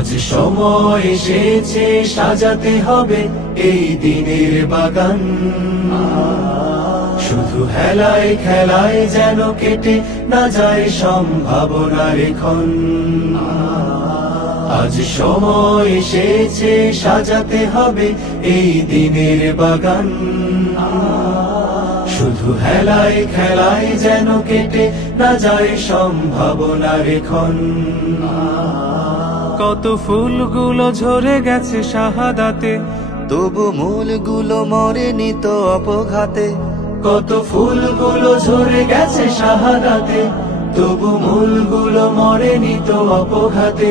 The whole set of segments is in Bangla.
আজ সময় এসেছে সাজাতে হবে এই দিনের বাগান। শুধু হেলায় খেলায় যেন কেটে না যায় সম্ভাবনার ক্ষণ। আজ সময় এসেছে সাজাতে হবে এই দিনের বাগান। শুধু হেলায় খেলায় যেন কেটে না যায় সম্ভাবনার ক্ষণ। কত ফুলগুলো ঝরে গেছে শাহাদাতে, তবু মূলগুলো মরেনি তো অপঘাতে। কত ফুলগুলো ঝরে গেছে শাহাদাতে, তবু মূলগুলো মরেনি তো অপঘাতে।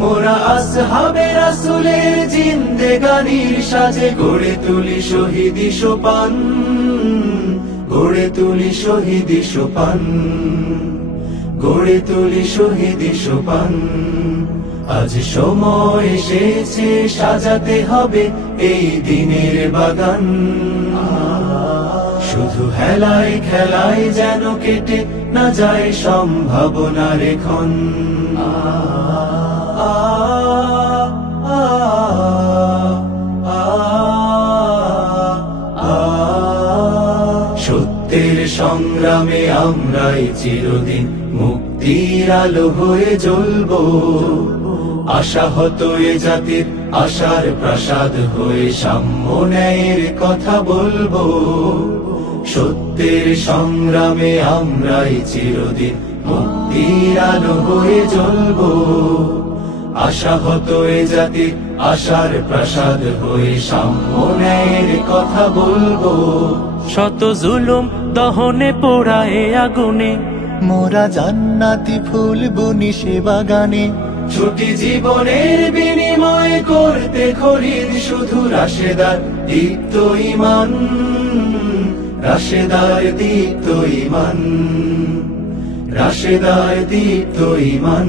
মোরা আসহাবে রাসূলের জিন্দেগানির সাজে গড়ে তুলি শহীদি সোপান, গড়ে তুলি শহীদি সোপান, গড়ে তুলি শহীদি সোপান। আজ সময় এসেছে সাজাতে হবে এই দিনের বাগান। শুধু হেলায় খেলায় যেন কেটে না যায় সম্ভাবনার ক্ষণ। সত্যের সংগ্রামে আমরাই চিরদিন মুক্তির আলো হয়ে জ্বলবো। আশাহত এ জাতির আশার প্রাসাদ হয়ে সাম্য ন্যায়ের কথা বলবো। সত্যের সংগ্রামে আমরাই চিরদিন মুক্তির আলো হয়ে জ্বলবো। আশাহত এ জাতির আশার প্রাসাদ হয়ে সাম্য ন্যায়ের কথা বলবো। শত জুলুম দহনে পোড়া এ আগুনে, মোরা জান্নাতি ফুল বুনি সে বাগানে। ছুটি জীবনের বিনিময় করতে খরিদ শুধু রাশেদার দীপ্ত ঈমান, রাশেদার দীপ্ত ঈমান, রাশেদার দীপ্ত ঈমান।